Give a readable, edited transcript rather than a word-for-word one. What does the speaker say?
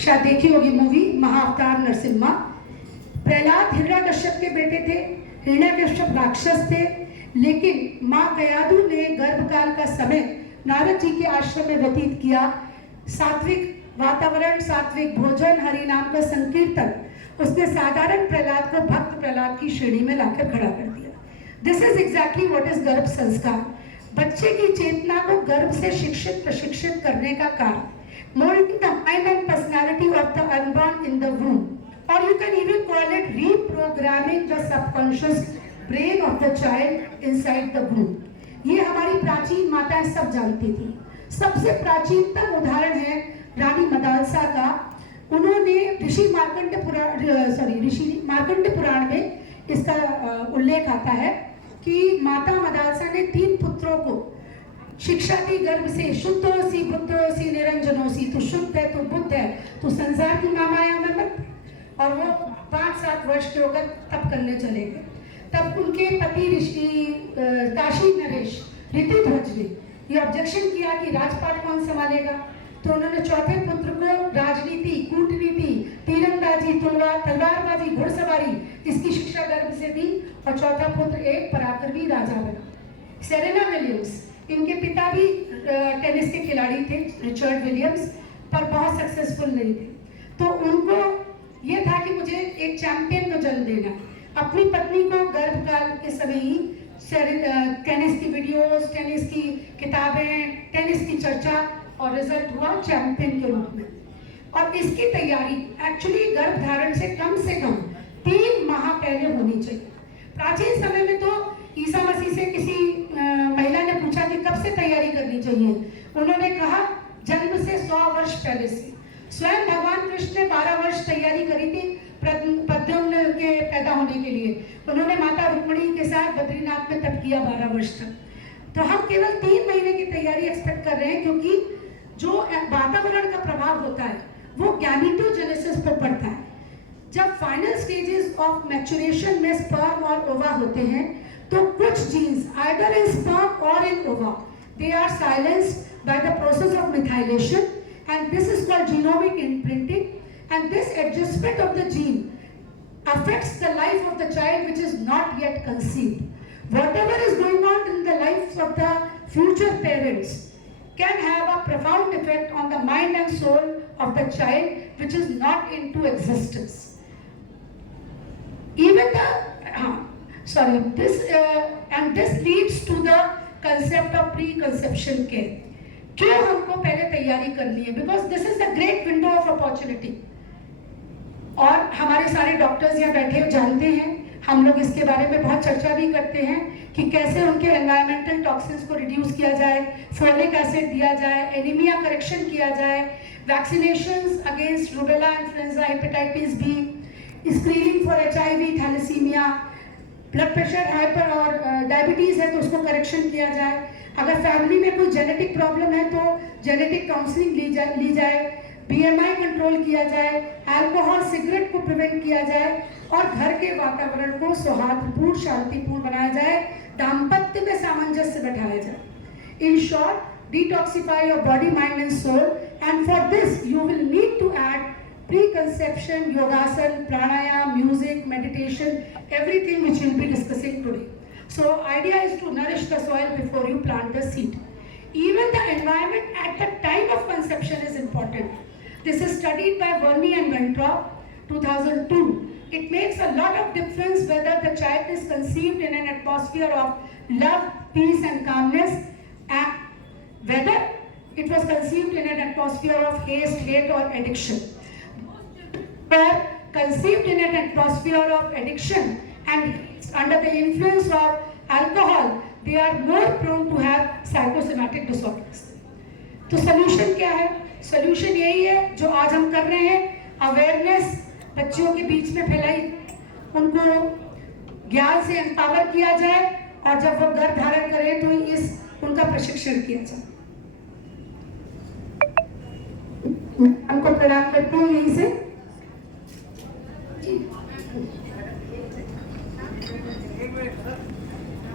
शायद देखी होगी मूवी महाअवतार नरसिम्हा। प्रहलाद हिरण्यकश्यप के बेटे थे, हिरण्यकश्यप राक्षस थे, लेकिन माँ कयाधु ने गर्भकाल का समय नारद जी के आश्रम में व्यतीत किया। सात्विक वातावरण, सात्विक भोजन, हरि नाम का संकीर्तन, उसने साधारण प्रहलाद को भक्त प्रहलाद की श्रेणी में लाकर खड़ा कर दिया। This is exactly what is गर्भ संस्कार। बच्चे की चेतना को गर्भ से शिक्षित प्रशिक्षित करने का कार्य, molding the mind and personality of the unborn in the womb, or you can even call it reprogramming the subconscious brain of the child inside the womb. ये हमारी प्राचीन माताएं सब जानती थी। सबसे प्राचीनतम उदाहरण है रानी मदालसा का। उन्होंने ऋषि मार्कंड पुराण में इसका उल्लेख आता है कि माता मदालसा ने 3 पुत्रों को शिक्षा दी गर्भ से। शुद्धोसी बुद्धोसी निरंजनोसी, तू शुद्ध है, तू बुद्ध है, तू संसार की माया में मत। और वो 5-7 वर्ष के होकर तप करने चले गए। तब उनके पति ऋषि काशी नरेश ऋतुध्वज ने ये ऑब्जेक्शन किया कि राजपाट कौन संभालेगा। तो उन्होंने चौथे पुत्र को राजनीति, कूटनीति, तीरंदाजी, तलवारबाजी, घुड़सवारी, इसकी शिक्षा गर्भ से दी। और चौथा पुत्र एक पराक्रमी राजा बना। सेरेना विलियम्स, इनके पिता भी टेनिस के खिलाड़ी थे, रिचर्ड विलियम्स, पर बहुत सक्सेसफुल नहीं थे। तो उनको ये था कि मुझे एक चैंपियन को जन्म देना। अपनी पत्नी को गर्भकाल के समय ही टेनिस की वीडियोस, टेनिस की किताबें, टेनिस की चर्चा, और रिजल्ट हुआ चैंपियन के रूप में। और इसकी तैयारी एक्चुअली गर्भधारण से कम 3 माह पहले होनी चाहिए। प्राचीन समय में तो ईसा मसीह से किसी महिला ने पूछा कि कब से तैयारी करनी चाहिए। उन्होंने कहा जन्म से 100 वर्ष पहले से। स्वयं भगवान कृष्ण ने 12 वर्ष तैयारी करी थी प्रद्युम्न के पैदा होने के लिए। उन्होंने माता रुक्मिणी के साथ बद्रीनाथ में तप किया 12 वर्ष तक। तो हम केवल 3 महीने की तैयारी एक्सपेक्ट कर रहे हैं, क्योंकि जो वातावरण का प्रभाव होता है वो गैमेटोजेनेसिस पर पड़ता है। जब फाइनल स्टेजेस ऑफ मैच्योरेशन में स्पर्म और ओवा होते हैं तो कुछ जीन्स आइदर इन स्पर्म और इन ova they are silenced by the process of methylation, and this is called genomic imprinting, and this adjustment of the gene affects the life of the child which is not yet conceived. Whatever is going on in the lives of the future parents can have a profound effect on the mind and soul of the child which is not into existence. Even this leads to the concept of preconception care. क्यों हमको पहले तैयारी करनी है? Because this is a great window of opportunity. और हमारे सारे doctors यहाँ बैठे जानते हैं, हम लोग इसके बारे में बहुत चर्चा भी करते हैं कि कैसे उनके एनवायरमेंटल टॉक्सिन्स को रिड्यूस किया जाए, फोलिक एसिड दिया जाए, एनीमिया करेक्शन किया जाए, vaccinations against rubella, influenza, hepatitis B, screening for HIV, thalassaemia, blood pressure hyper और डायबिटीज़ है तो उसको करेक्शन किया जाए। अगर फैमिली में कोई जेनेटिक प्रॉब्लम है तो जेनेटिक काउंसलिंग ली जाए, BMI कंट्रोल किया जाए, अल्कोहल सिगरेट को प्रिवेंट किया जाए, और घर के वातावरण को सौहार्दपूर्ण शांतिपूर्ण बनाया जाए, दाम्पत्य में सामंजस्य बैठाया जाए। In short, detoxify your body, mind and soul, and for this you will need to add preconception, yogasana, pranayama, music, meditation, everything which we'll be discussing today. So idea is to nourish the soil before you plant the seed. Even the environment at the time of conception is important. This is studied by Verney and Weintraub, 2002. It makes a lot of difference whether the child is conceived in an atmosphere of love, peace and calmness, and whether it was conceived in an atmosphere of hate or addiction. Were conceived in an atmosphere of addiction and under the influence of alcohol, they are more prone to have psychosomatic disorders. तो solution क्या है? Solution यही है जो आज हम कर रहे हैं, awareness बच्चों के बीच में फैलाई, उनको ज्ञान से empower किया जाए, और जब वो गर्भ धारण करें तो उनका प्रशिक्षण किया जाए। हमको प्रणाम करते हैं यहीं से।